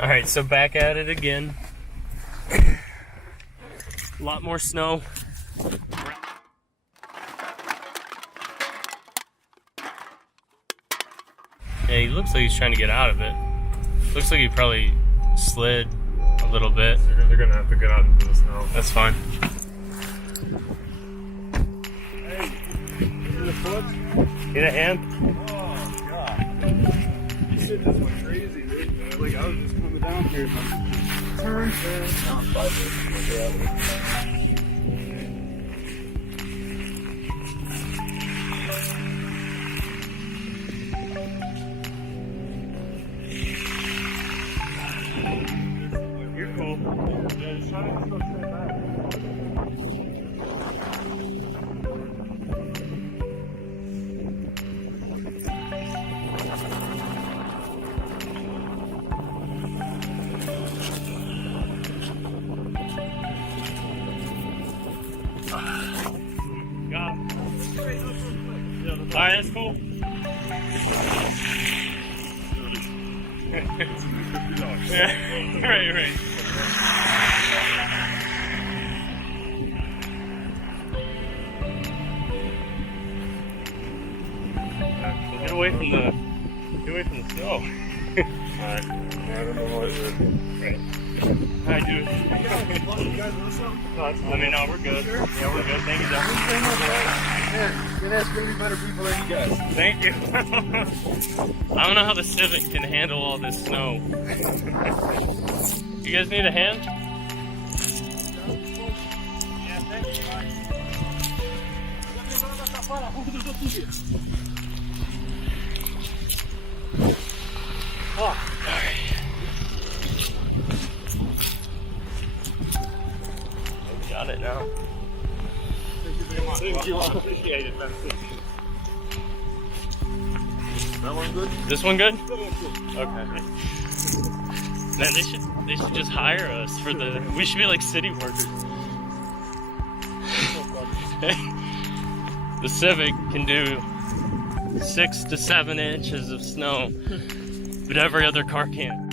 Alright, so back at it again. A lot more snow. Yeah, he looks like he's trying to get out of it. Looks like he probably slid a little bit. They're gonna have to get out into the snow. That's fine. Hey, in the foot? Get a hand? Oh, God. You said this went crazy, dude. Like, I was just coming down here. Turn. You're cool. Yeah, just try to go straight back. Got him. Alright, that's cool. right. Get away from the snow. Alright. I don't know what it is. Right. Alright, dude. Let me know, we're good. Yeah, we're good. Thank you, John. Man, that's gonna be better people than you guys. Thank you. I don't know how the Civic can handle all this snow. You guys need a hand? Yeah, thank you. Oh, all right. Got it now. Thank you. Appreciate it, man. That one good? This one good? That one's good. Okay. Man, they should just hire us for the. We should be like city workers. The Civic can do 6 to 7 inches of snow, but every other car can't.